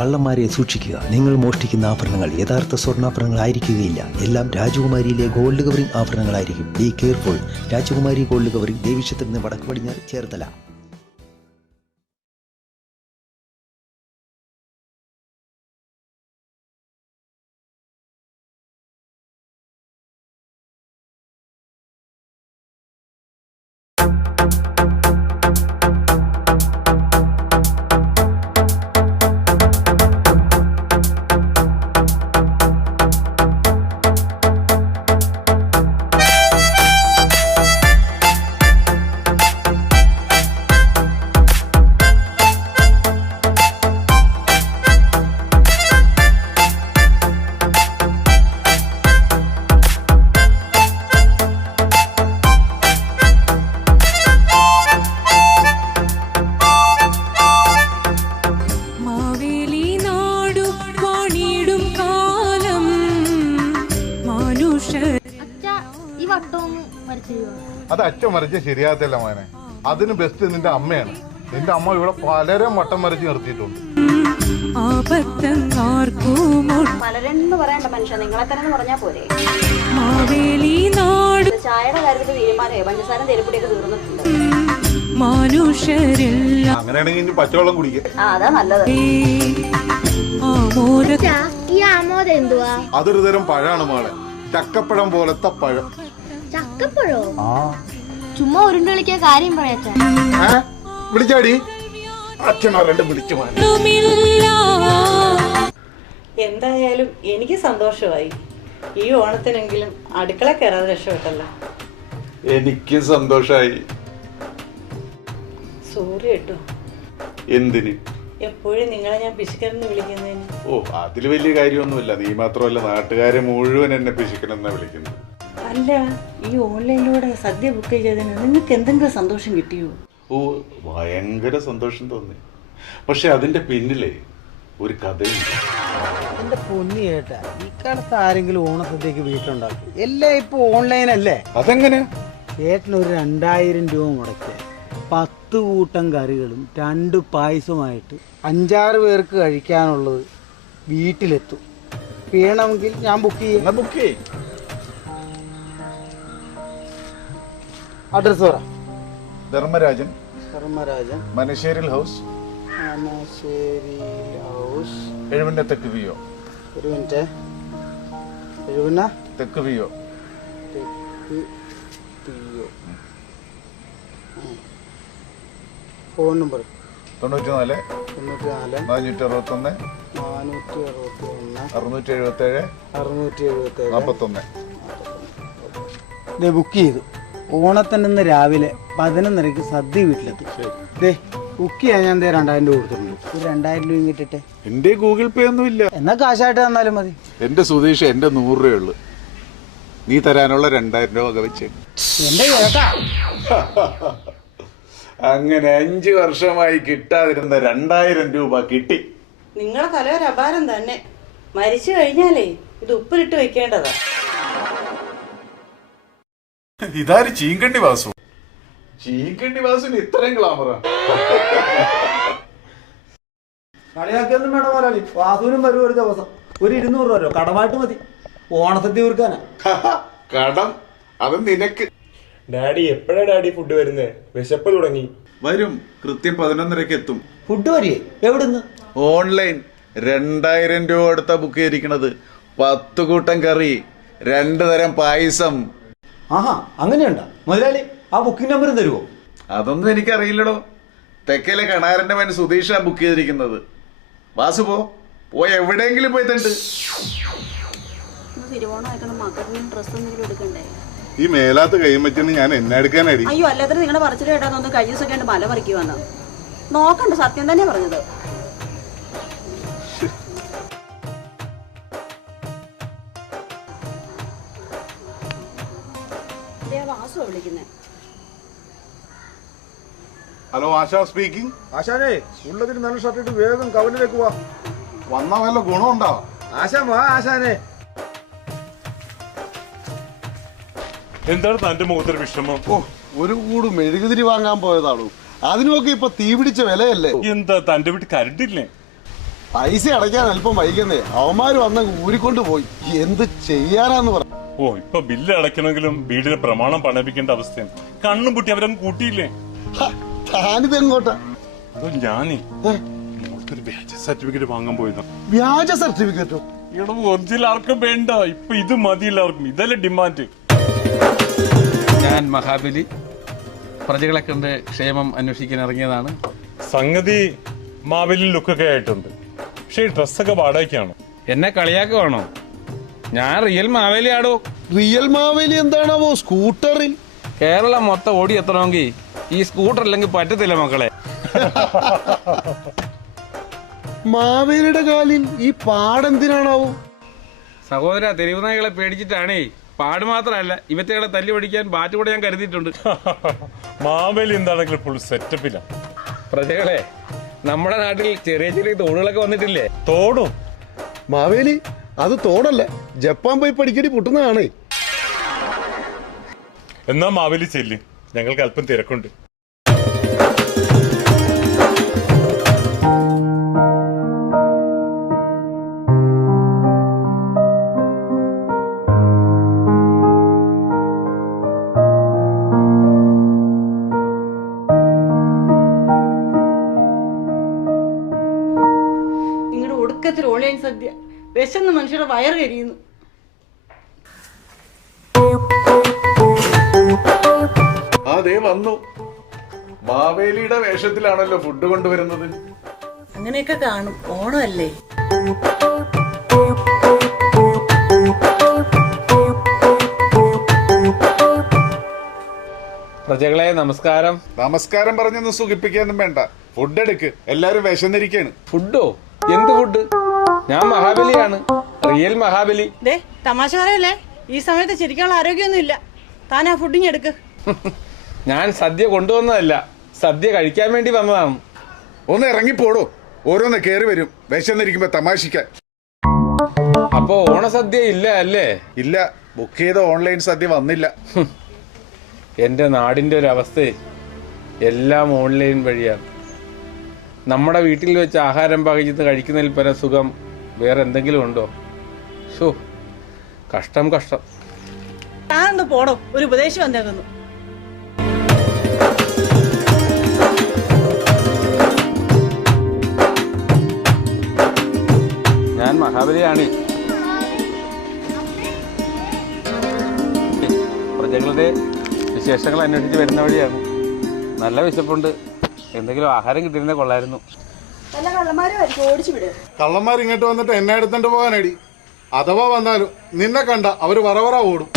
കള്ളന്മാരെ സൂക്ഷിക്കുക. നിങ്ങൾ മോഷ്ടിക്കുന്ന ആഭരണങ്ങൾ യഥാർത്ഥ സ്വർണാഭരണങ്ങൾ ആയിരിക്കുകയില്ല. എല്ലാം രാജകുമാരിയിലെ gold covering ആഭരണങ്ങളായിരിക്കും. Be careful Rajakumari gold covering ദേവിക്ഷത്തിൽ നിന്ന് വടക്ക് പടിഞ്ഞാറ് ചേർത്തല. അച്ഛൻ വരച്ച ശരിയാകത്തില്ല മോനെ. അതിന് ബെസ്റ്റ് നിന്റെ അമ്മയാണ്. നിന്റെ അമ്മ ഇവിടെ പലരും വട്ടം മറിച്ച് നിർത്തിയിട്ടുണ്ട്. പറയണ്ട മനുഷ്യ നിങ്ങളെ തന്നെ പറഞ്ഞാൽ പോരെ. ചായയുടെ കാര്യത്തിൽ തീരുമാനമേ പഞ്ചസാര തെരുപ്പൊടിയൊക്കെ തീർന്നിട്ടുണ്ട്. മനുഷ്യരെല്ലാം. അങ്ങനെയാണെങ്കിൽ ഇനി പച്ചവെള്ളം കുടിക്കുക ആ അതാ നല്ലത്. ആമോദ അച്ഛാ ഈ ആമോദം എന്തുവാ? അതൊരു തരം പഴമാണ് മോളെ. ചക്കപ്പഴം പോലത്തെ പഴം. ചക്കപ്പഴോ? ചുമ്മാ ഉരുണ്ട് വിളിക്കാൻ കാര്യം പറയാച്ചാ? വിളിച്ചാടി. വിളിച്ചു എന്തായാലും എനിക്ക് സന്തോഷമായി. ഈ ഓണത്തിനെങ്കിലും അടുക്കള കയറാതെ രക്ഷപ്പെട്ടല്ലോ. എനിക്ക് സന്തോഷായി. സോറി കേട്ടോ. എന്തിന്? എപ്പോഴും നിങ്ങളെ ഞാൻ പിശുക്കരെന്ന് വിളിക്കുന്നതിന്. ഓ അതിൽ വലിയ കാര്യമൊന്നുമില്ല. നീ മാത്രമല്ല നാട്ടുകാരെ മുഴുവൻ എന്നെ പിശുക്കനെന്നാ വിളിക്കുന്നത്. അല്ല ഈ ഓൺലൈനിലൂടെ സദ്യ ബുക്ക് ചെയ്തതിന് നിങ്ങൾക്ക് എന്തെങ്കിലും സന്തോഷം കിട്ടിയോ? ഓ ഭയങ്കര സന്തോഷം തോന്നി. പക്ഷെ അതിന്റെ പിന്നിലെ ഒരു കഥയുണ്ട്. എന്റെ പൊന്നി ഈ കാലത്ത് ആരെങ്കിലും ഓണസദ്യക്ക് വീട്ടിലുണ്ടാക്കും. എല്ലാം ഇപ്പൊ ഓൺലൈൻ അല്ലേ? അതെങ്ങനെ? ചേട്ടന് ഒരു രണ്ടായിരം രൂപ മുടക്കിയ പത്ത് കൂട്ടം കറികളും രണ്ട് പായസമായിട്ട് അഞ്ചാറ് പേർക്ക് കഴിക്കാനുള്ളത് വീട്ടിലെത്തും. വേണമെങ്കിൽ ഞാൻ ബുക്ക് ചെയ്യാം. ബുക്ക് ചെയ് അഡ്രസ് പറ. ധർമ്മരാജൻ. ധർമ്മരാജൻ. മനശ്ശേരിൽ ഹൗസ്. മനശ്ശേരി ഹൗസ്. എഴുപന്റെ തെക്ക് വിയോ? ഒരു മിനിറ്റ് എഴുപന്ന തെക്ക് വിയോ? തെക്ക് വിയോ. Phone number. തൊണ്ണൂറ്റി നാല് തൊണ്ണൂറ്റി നാല് നാനൂറ്റി അറുപത്തൊന്ന് നാനൂറ്റി അറുപത്തി ഒന്ന് അറുന്നൂറ്റി എഴുപത്തി ഏഴ് അറുന്നൂറ്റി എഴുപത്തി ഏഴ് നാൽപ്പത്തൊന്ന്. ദേ ബുക്ക് ചെയ്തു. ഓണത്തിന്റെ രാവിലെ പതിനൊന്നരക്ക് സദ്യ വീട്ടിലെത്തും. ദേ ചെയ്യാൻ ഞാൻ ദേ രണ്ടായിരം രൂപ കൊടുത്തിട്ടുണ്ട്. ഒരു രണ്ടായിരം രൂപയും കിട്ടിട്ടെ. എന്റെ ഗൂഗിൾ പേ ഒന്നും ഇല്ല. എന്നാ കാശായിട്ട് തന്നാലും മതി. എന്റെ സുതീഷ് എന്റെ നൂറ് രൂപയുള്ളു നീ തരാനുള്ള രണ്ടായിരം രൂപ ഒക്കെ വെച്ച്. എന്റെ കേട്ടാ അങ്ങനെ അഞ്ചു വർഷമായി കിട്ടാതിരുന്ന രണ്ടായിരം രൂപ കിട്ടി. നിങ്ങളെ തല ഒരു അപാരം തന്നെ. മരിച്ചു കഴിഞ്ഞാലേ ഇത് ഉപ്പിലിട്ട് വെക്കേണ്ടതാ. ഇതാര് ചീങ്കണ്ടി വാസു? ചീങ്കണ്ടി വാസുന് ഇത്രയും ഗ്ലാമറ കളിയാക്കിയൊന്നും വേണം പറയാളി വാസുവിനും വരും ഒരു ദിവസം. ഒരു ഇരുന്നൂറ് രൂപ കടമായിട്ട് മതി. ഓണസദ്യ തീർക്കാനാ കടം? അത് നിനക്ക്. ഡാഡി എപ്പോഴാ ഡാഡി ഫുഡ് വരുന്നേ? വിശപ്പ് തുടങ്ങി. വരും. കൃത്യം പതിനൊന്നരക്ക് എത്തും. ഫുഡ് വരിയേ എവിടുന്ന്? ഓൺലൈൻ. രണ്ടായിരം രൂപ അടുത്ത ബുക്ക് ചെയ്തിരിക്കണത്. പത്ത് കൂട്ടം കറി. രണ്ടു തരം പായസം. ആഹാ അങ്ങനെയുണ്ട? മുതലാളി ആ ബുക്കിംഗ് നമ്പർ തരുമോ അതൊന്നും എനിക്കറിയില്ലടോ. തെക്കയിലെ കണാരന്റെ മകൻ സുധീഷാ ബുക്ക് ചെയ്തിരിക്കുന്നത്. വാസു പോ പോയി എവിടെയെങ്കിലും പോയി തണ്ട്. ഈ മേലാത്ത കൈമച്ചന് ഞാൻ എന്നെ എടുക്കാനായിരിക്കും അയ്യോ അല്ലാതെ നിങ്ങളുടെ പറച്ചിൽ കേട്ടാന്ന് കഴിഞ്ഞ ദിവസം മല പറിക്കുവാന്ന്. നോക്കണ്ട സത്യം തന്നെ പറഞ്ഞത്. ഹലോ ആശാ സ്പീക്കിംഗ് ആശാനെ ഉള്ളതിന് നല്ല ഷർട്ട് ഇട്ട് വേഗം കവലിലേക്ക് വാ. വന്ന വല്ല ഗുണമുണ്ടോ? ആശാൻ വാ ആശാനെ. എന്താണ് തന്റെ മുഖത്തൊരു വിഷമം? ഓ ഒരു കൂട് മെഴുകുതിരി വാങ്ങാൻ പോയതാണു. അതിനൊക്കെ ഇപ്പൊ തീ പിടിച്ച വിലയല്ലേ? എന്താ തന്റെ വീട്ടിൽ കരണ്ടില്ലേ? പൈസ അടയ്ക്കാൻ അല്പം വൈകുന്നേ. അവന്മാര് വന്ന് ഊരിക്കൊണ്ട് പോയി. എന്ത് ചെയ്യാനാന്ന് പറ ഓ ഇപ്പൊ ബില്ല് അടയ്ക്കണമെങ്കിലും വീടിന് പ്രമാണം പണയിപ്പിക്കേണ്ട അവസ്ഥയാണ്. കണ്ണും പൂട്ടി അവരങ്ങ് കൂട്ടിയില്ലേ? ഹ, താനിത് എങ്ങോട്ടാ? അതോ ഞാനേ? മോൾക്കൊരു വ്യാജ സർട്ടിഫിക്കറ്റ് വാങ്ങാൻ പോയതാ. വ്യാജ സർട്ടിഫിക്കറ്റോ? ഇവിടെ ഒറിജിനൽ ആർക്കും വേണ്ട. ഇപ്പൊ ഇത് മതി എല്ലാവർക്കും. ഇതല്ലേ ഡിമാൻഡ്. ഞാൻ മഹാബലി. പ്രജകളെ കണ്ട് ക്ഷേമം അന്വേഷിക്കാൻ ഇറങ്ങിയതാണ്. സംഗതി മാവേലി ലുക്കൊക്കെ ആയിട്ടുണ്ട്. പക്ഷെ ഈ ഡ്രസ്സൊക്കെ വാടകയ്ക്കാണ്? എന്നെ കളിയാക്കുവാണോ? ഞാൻ റിയൽ മാവേലി ആടോ. റിയൽ മാവേലി എന്താണാവോ? സ്കൂട്ടറിൽ. കേരളം മൊത്തം ഓടി എത്തണമെങ്കിൽ ഈ സ്കൂട്ടർ അല്ലെങ്കിൽ പറ്റത്തില്ല മക്കളെ. മാവേലിയുടെ കാലിൽ ഈ പാടെന്തിനാണാവോ? സഹോദര തെരുവ് നായകളെ പേടിച്ചിട്ടാണേ. പാട് മാത്രമല്ല ഇവറ്റകളെ തല്ലി പഠിക്കാൻ ബാറ്റ് കൂടെ ഞാൻ കരുതിയിട്ടുണ്ട്. മാവേലി എന്താണെങ്കിലും ഫുൾ സെറ്റപ്പില്ല പ്രജകളെ നമ്മുടെ നാട്ടിൽ ചെറിയ ചെറിയ തോടുകളൊക്കെ വന്നിട്ടില്ലേ? തോടും. മാവേലി അത് തോടല്ല? ജപ്പാൻ പോയി പഠിക്കടി പൊട്ടുന്നതാണേ. എന്നാ മാവലി ചെല്ല്. ഞങ്ങൾക്ക് അല്പം തിരക്കുണ്ട്. മനുഷ്യരുടെ വയർ കരിയുന്നു. ആ ദേ വന്നു. മാവേലിയുടെ വേഷത്തിലാണല്ലോ ഫുഡ് കൊണ്ടുവരുന്നത്. അങ്ങനെയൊക്കെ കാണും. ഓണമല്ലേ? പ്രജകളെ നമസ്കാരം. നമസ്കാരം പറഞ്ഞൊന്നും സുഖിപ്പിക്കാനും വേണ്ട. ഫുഡ് എടുക്ക്. എല്ലാരും വിശന്നിരിക്കാണ് ഫുഡോ എന്ത് ഫുഡ് ഞാൻ മഹാബലിയാണ്. റിയൽ മഹാബലി ദേ തമാശ പറയല്ലേ? ഈ സമയത്ത് ശരിക്കുള്ള ആരോഗ്യമൊന്നും ഇല്ല. താൻ ആ ഫുഡിങ് എടുക്ക്. ഞാൻ സദ്യ കൊണ്ടുവന്നതല്ല. സദ്യ കഴിക്കാൻ വേണ്ടി വന്നതാണ്. ഒന്ന് ഇറങ്ങിപ്പോടോ. ഓരോന്ന് കേറി വരും. വിശന്നിരിക്കുമ്പോ തമാശിക്കാൻ. അപ്പോ ഓണസദ്യ ഇല്ല അല്ലേ? ഇല്ല. ബുക്ക് ചെയ്ത ഓൺലൈൻ സദ്യ വന്നില്ല. എന്റെ നാടിന്റെ ഒരു അവസ്ഥ എല്ലാം ഓൺലൈൻ വഴിയാണ്. നമ്മുടെ വീട്ടിൽ വെച്ച് ആഹാരം പാകിച്ച് കഴിക്കുന്നതിൽ പരം സുഖം വേറെ എന്തെങ്കിലും ഉണ്ടോ? ഷോ കഷ്ടം കഷ്ടം. താനൊന്ന് പോടോ ഒരു ഉപദേശം വന്നേക്കുന്നു ഞാൻ മഹാബലിയാണ്. പ്രജകളുടെ വിശേഷങ്ങൾ അന്വേഷിച്ച് വരുന്ന വഴിയാണ്. നല്ല വിശപ്പുണ്ട്. എന്തെങ്കിലും ആഹാരം കിട്ടിയിരുന്നേ കൊള്ളായിരുന്നു. കള്ളന്മാർ ഇങ്ങോട്ട് വന്നിട്ട് എന്നെ എടുത്തോണ്ട് പോകാനടി. അഥവാ വന്നാലും നിന്നെ കണ്ട അവർ വറവറ ഓടും.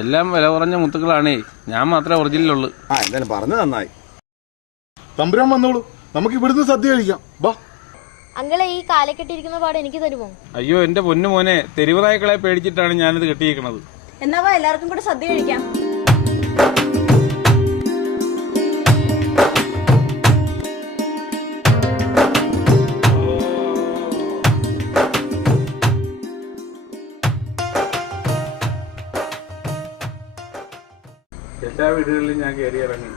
എല്ലാം വില കുറഞ്ഞ മുത്തുക്കളാണേ. ഞാൻ മാത്രമേ ഒറിജിനലുള്ളൂ ആ എന്തായാലും പറഞ്ഞു നന്നായി. തമ്പുരാൻ വന്നോളൂ. നമുക്ക് ഇവിടുന്ന് സദ്യ കഴിക്കാം. ബാ. അങ്കിളെ ഈ കാലക്കെട്ടിരിക്കുന്ന പാട് എനിക്ക് തരുമോ? അയ്യോ എന്റെ പൊന്നു മോനെ തെരുവ് നായ്ക്കളെ പേടിച്ചിട്ടാണ് ഞാനിത് കെട്ടിയിരിക്കുന്നത്. എന്നാ എല്ലാവർക്കും കൂടെ സദ്യ കഴിക്കാം. എല്ലാ വീടുകളിലും ഞാൻ കയറി ഇറങ്ങി.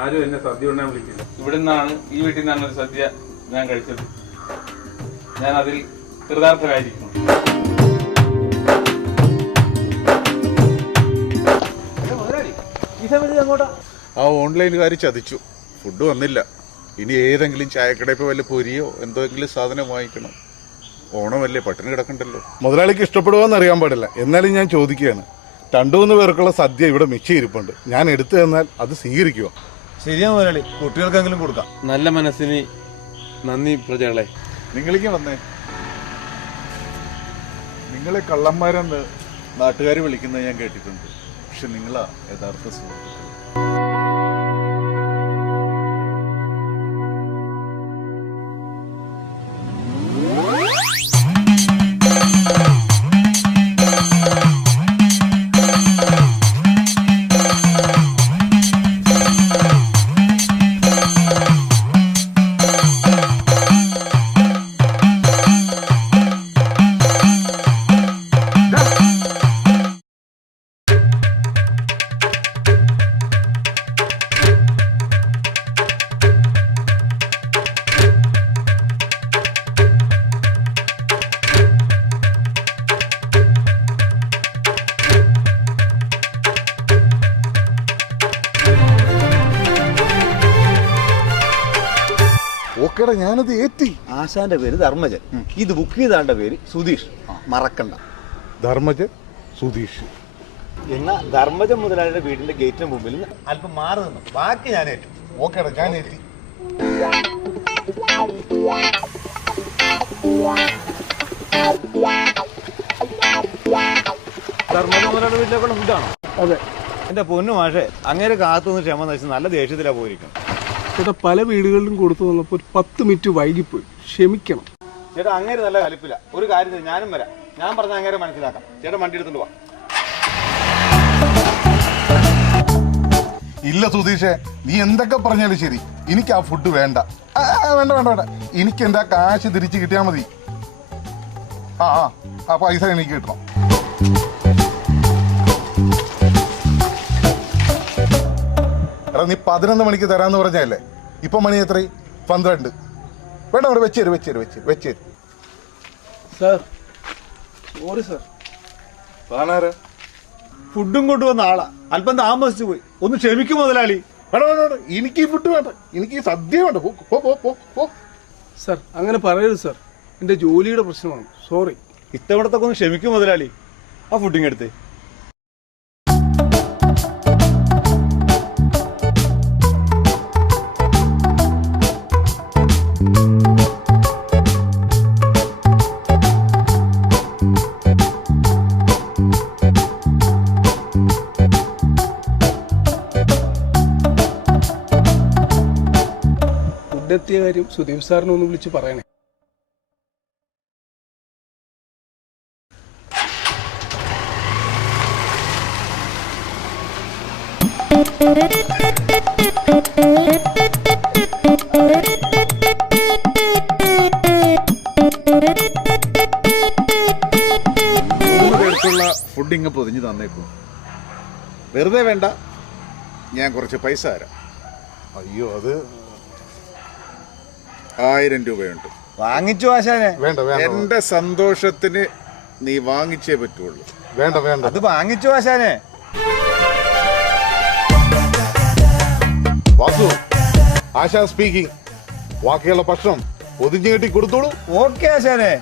ആരും എന്നെ സദ്യ ഉണ്ടാൻ വിളിക്കില്ല. ഇവിടെ നിന്നാണ് ഈ വീട്ടിൽ നിന്നാണ് ഒരു സദ്യ ഞാൻ കഴിച്ചത്. ഞാൻ അതിൽ കൃതാർത്ഥനായിരിക്കുന്നു ആ ഓൺലൈനുകാർ ചതിച്ചു. ഫുഡ് വന്നില്ല. ഇനി ഏതെങ്കിലും ചായക്കടയിൽ പോയി വല്ല പൊരിയോ എന്തെങ്കിലും സാധനം വാങ്ങിക്കണം. ഓണമല്ലേ പട്ടിണി കിടക്കണ്ടല്ലോ. മുതലാളിക്ക് ഇഷ്ടപ്പെടുവാന്ന് അറിയാൻ പാടില്ല. എന്നാലും ഞാൻ ചോദിക്കുകയാണ്. രണ്ടു മൂന്ന് പേർക്കുള്ള സദ്യ ഇവിടെ മിച്ച ഇരിപ്പുണ്ട് ഞാൻ എടുത്തു തന്നാൽ അത് സ്വീകരിക്കുക ശരിയാ മുതലാളി. കുട്ടികൾക്കെങ്കിലും കൊടുക്കാം. നല്ല മനസ്സിന് നന്ദി പ്രജകളെ. നിങ്ങളിങ്ങനെ വന്നേ. നിങ്ങളെ കള്ളന്മാരെന്ന് നാട്ടുകാർ വിളിക്കുന്നത് ഞാൻ കേട്ടിട്ടുണ്ട്. പക്ഷെ നിങ്ങളാ യഥാർത്ഥ സുഹൃത്തുക്കൾ. ഞാനത് ആശാന്റെ പേര് ധർമ്മജൻ. ഇത് ബുക്ക് ചെയ്താണ്ട പേര് സുധീഷ്. മറക്കണ്ട. ധർമ്മജൻ സുധീഷ്. എന്നാ ധർമ്മജൻ മുതലാളിയുടെ വീടിന്റെ ഗേറ്റിന് മുമ്പിൽ നിന്ന് അല്പം മാറി നിന്നു. ബാക്കി ഞാൻ ഏറ്റു. ഓക്കെ ഞാൻ ഏറ്റി. ധർമ്മജൻ മുതലാളിയുടെ വീട്ടിലേക്കുള്ള ഫുഡാണോ അതെ. എന്റെ പൊന്നു മാഷെ അങ്ങനെ കാത്തു നിന്ന് ക്ഷമ നശിച്ച് നല്ല ദേഷ്യത്തിലാ പോയിരിക്കും ചേട്ടാ പല വീടുകളിലും കൊടുത്തു വന്നപ്പോൾ ഒരു പത്ത് മിനിറ്റ് വൈകിപ്പോയി. ക്ഷമിക്കണം. ചേട്ടാ അങ്ങനെ നല്ല കലിപ്പില്ല ഒരു കാര്യം ഞാനും വരാം. ഞാൻ പറഞ്ഞ അങ്ങനെ മനസ്സിലാക്കാം. ചേട്ടാ വണ്ടി എടുത്തിട്ട് പോവാ ഇല്ല സുധീഷേ നീ എന്തൊക്കെ പറഞ്ഞാലും ശരി. എനിക്ക് ആ ഫുഡ് വേണ്ട. വേണ്ട വേണ്ട വേണ്ട. എനിക്ക് എന്റെ ആ കാശ് തിരിച്ചു കിട്ടിയാൽ മതി. ആ ആ ആ പൈസ എനിക്ക് കിട്ടണം. നീ പതിനൊന്ന് മണിക്ക് തരാമെന്ന് പറഞ്ഞല്ലേ ഇപ്പൊ മണി എത്ര? പന്ത്രണ്ട്. വേണ്ട അവിടെ വെച്ചേര് വെച്ചേര് വെച്ചേര് വെച്ചേര് സാർ സോറി സാർ. താനാരാ? ഫുഡും കൊണ്ടുവന്ന ആളാ. അല്പം താമസിച്ചു പോയി. ഒന്ന് ക്ഷമിക്കും മുതലാളി. വേണ്ട വേണ്ട വേണ്ട. എനിക്ക് ഈ ഫുഡ് വേണ്ട. എനിക്ക് ഈ സദ്യ വേണ്ട. പോ പോ പോ പോ പോ. സാർ അങ്ങനെ പറയരുത് സാർ. എന്റെ ജോലിയുടെ പ്രശ്നമാണ്. സോറി ഇത്തവണത്തൊക്കെ ഒന്ന് ക്ഷമിക്കും മുതലാളി. ആ ഫുഡിങ് എടുത്തേ. എത്തിയ കാര്യം സുദീപ് സാറിനെ ഒന്ന് വിളിച്ച് പറയണേ. ഫുഡിങ് ഇങ്ങ് പൊതിഞ്ഞ് തന്നേക്കും. വെറുതെ വേണ്ട. ഞാൻ കുറച്ച് പൈസ തരാം. അയ്യോ അത് ആയിരം രൂപയുണ്ട്. വാങ്ങിച്ചു ആശാനെ. വേണ്ട വേണ്ട എന്റെ സന്തോഷത്തിന് നീ വാങ്ങിച്ചേ പറ്റുള്ളൂ. വേണ്ട വേണ്ട. അത് വാങ്ങിച്ചു ആശാനെ. വാസു ആശാ സ്പീക്കിംഗ് ബാക്കിയുള്ള ഭക്ഷണം ഒതുങ്ങി കെട്ടി കൊടുത്തോളൂ. ഓക്കെ ആശാനെ.